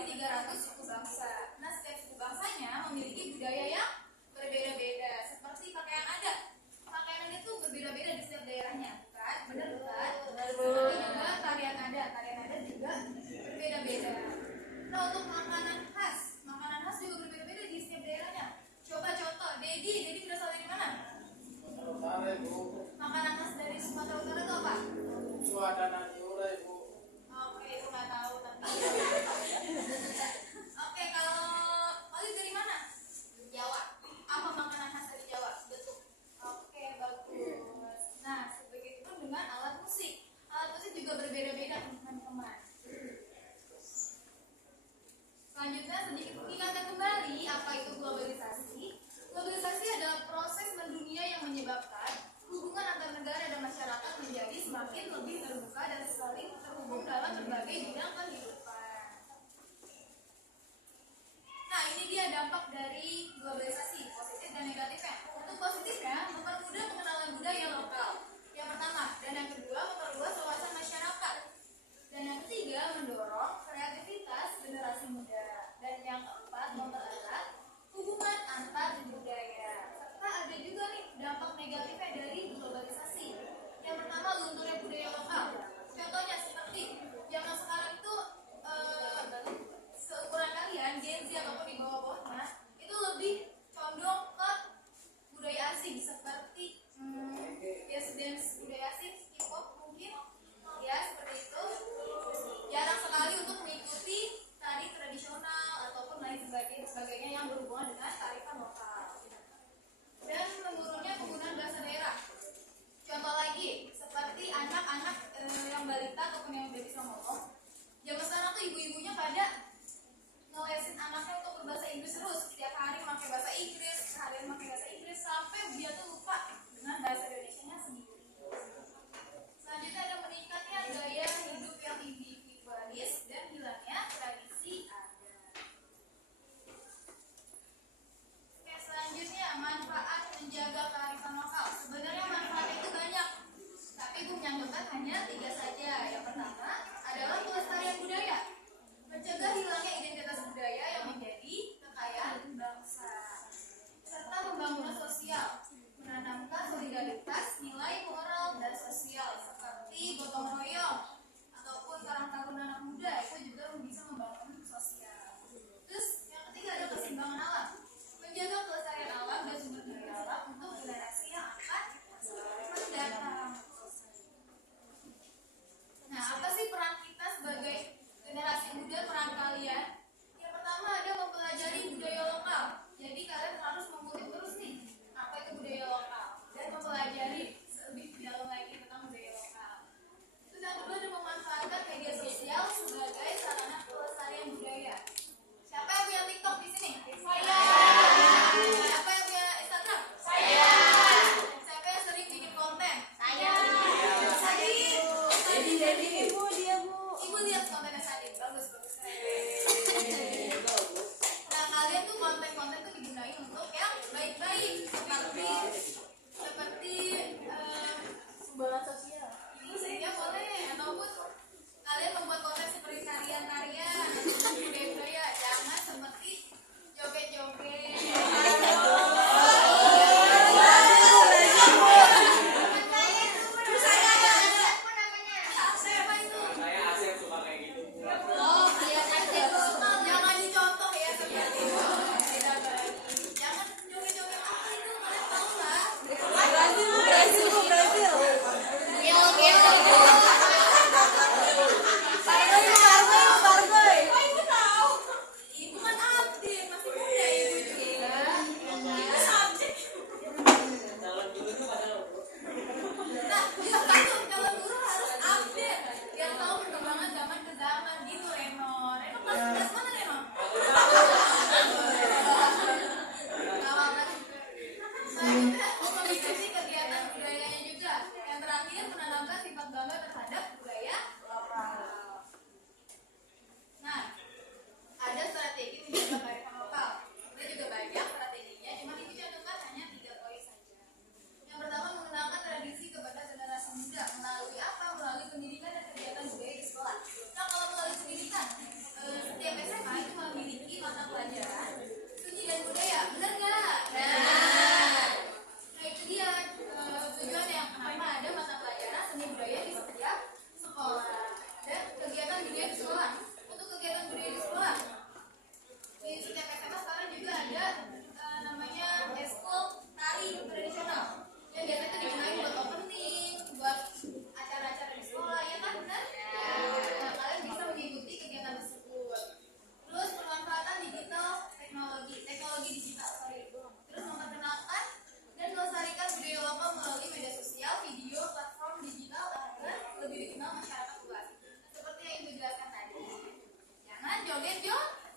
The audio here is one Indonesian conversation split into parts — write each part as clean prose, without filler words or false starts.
dari 300 suku bangsa. Nah, setiap suku bangsanya memiliki budaya yang berbeda-beda. Seperti pakaian adat. Pakaian adat itu berbeda-beda di setiap daerahnya, bukan? Benar bukan? Seperti juga tarian adat juga berbeda-beda. Nah, untuk makanan khas juga berbeda-beda di setiap daerahnya. Coba contoh, Dedi berasal dari mana? Utara, Bu. Makanan khas dari Sumatera Utara itu apa? Cuaca nasi urai, Bu. Oke, itu nggak tahu tapi. Oke, kalau Olive dari mana? Jawa. Apa makanan khas dari Jawa? Betul. Oke, bagus. Nah, begitu pun dengan alat musik. Alat musik juga berbeda-beda, teman-teman. Selanjutnya sedikit mengingatkan kembali apa itu globalisasi. Globalisasi adalah proses mendunia yang menyebabkan hubungan antar negara dan masyarakat menjadi semakin lebih terbuka dan saling terhubung dalam berbagai bidang kehidupan. Nah, ini dia dampak dari globalisasi, positif dan negatifnya. Untuk positifnya, mempermudah pengenalan budaya lokal. Yang pertama, dan yang kedua, memperluas wawasan masyarakat. Dan yang ketiga, mendorong kreativitas generasi muda. Dan yang keempat, mempererat hubungan antar budaya. Serta ada juga nih dampak negatifnya dari globalisasi. Yang pertama, lunturnya budaya lokal. Contohnya seperti zaman sekarang itu seukuran kalian, Gen Z ataupun di bawah-bawahnya itu lebih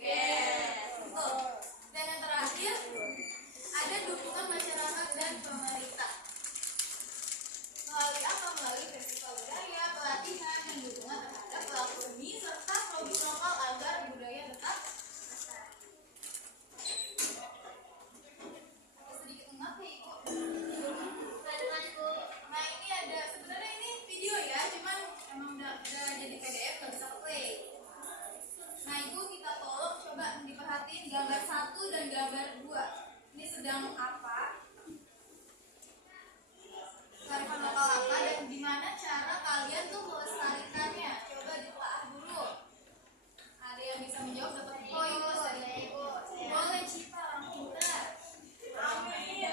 Betul. Dan yang terakhir ada dukungan masyarakat dan pemerintah. Melalui apa? Melalui festival budaya, pelatihan, dan dukungan terhadap pelaku seni serta produk lokal agar budaya tetap lestari. Ada sedikit mengapa ya, Ibu? Nah ini ada, sebenarnya ini video ya, cuman emang udah jadi PDF, nggak bisa play. Nah Ibu kita tolong coba diperhatiin gambar 1 dan gambar 2. Ini sedang apa? Kearifan lokal apa dan gimana cara kalian tuh melestarikannya? Coba ditelaah dulu. Ada yang bisa menjawab dapat poin plus dari Ibu. Boleh Cipa, orang pintar. Amin.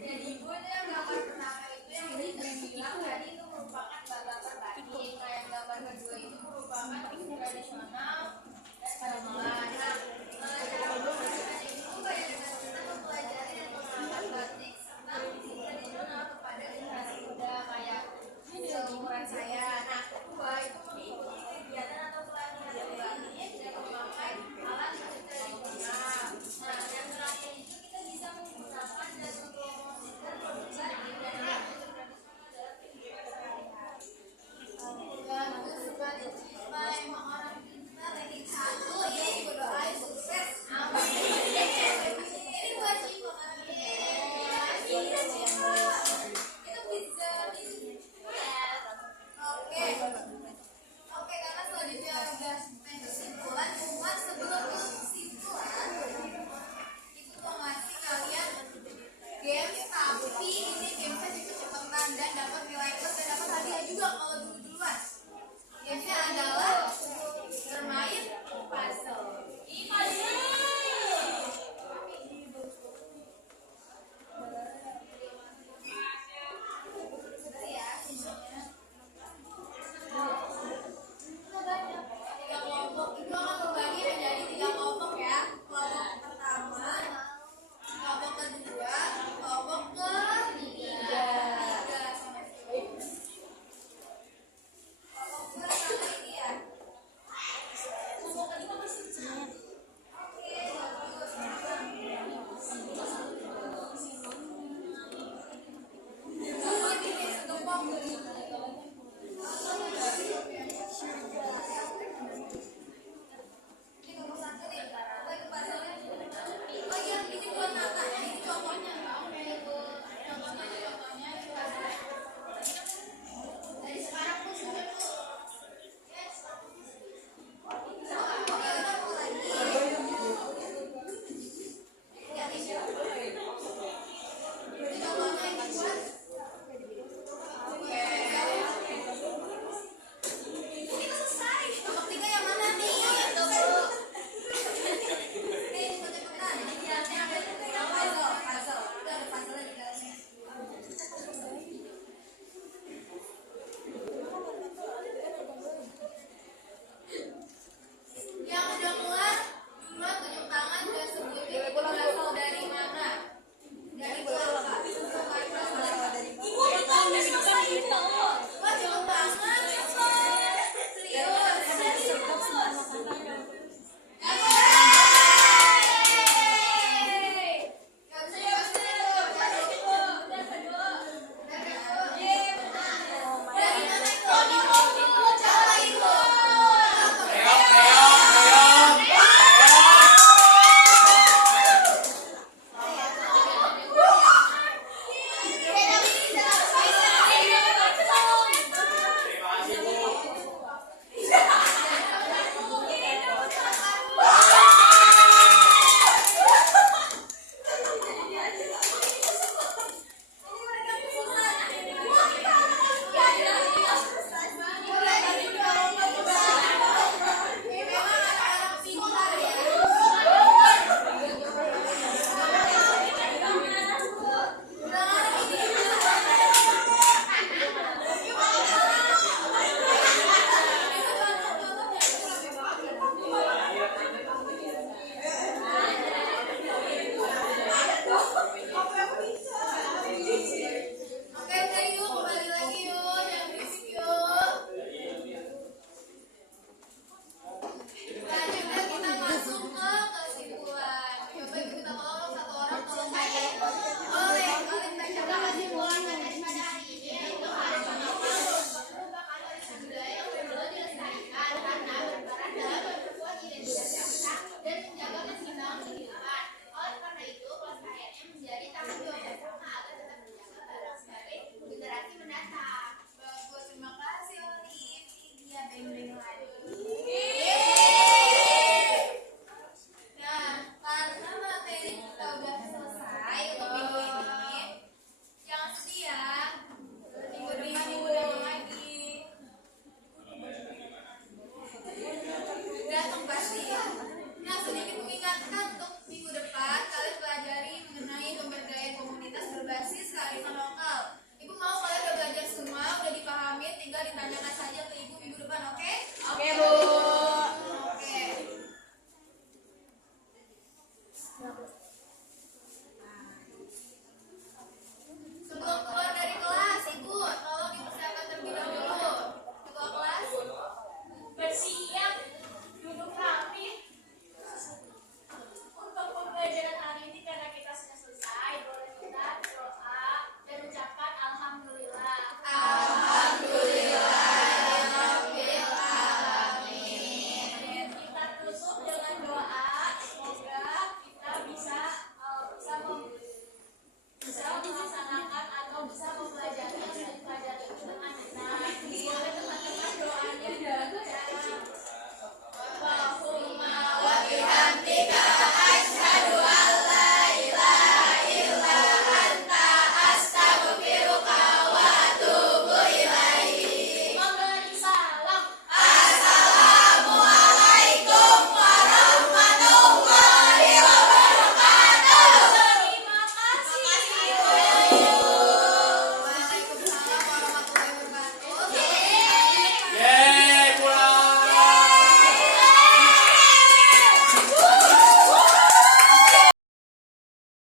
Jadi Ibu yang gambar pertama itu yang bilang tadi itu merupakan babat terbatik. Nah yang gambar kedua itu merupakan tradisional dan gamelan. Nah cara memperhatikan itu kayak dengan kita mempelajari dan mengenalkan batik serta tradisional kepada generasi muda kayak seumuran saya. Nah kedua itu mengikuti kegiatan atau pelatihan batik dan memakai alat musik tradisional. Nah yang terakhir itu kita bisa menggunakan dan mempromosikan produk batik dan alat musik tradisional dalam kehidupan sehari-hari. Bagus sekali Cipa, emang orang pintar ini satu ini berdoain sukses. Amin. Ini buat Cipa kan? Ini Cipa. Itu pizza ini. Oke. Oke, karena selanjutnya udah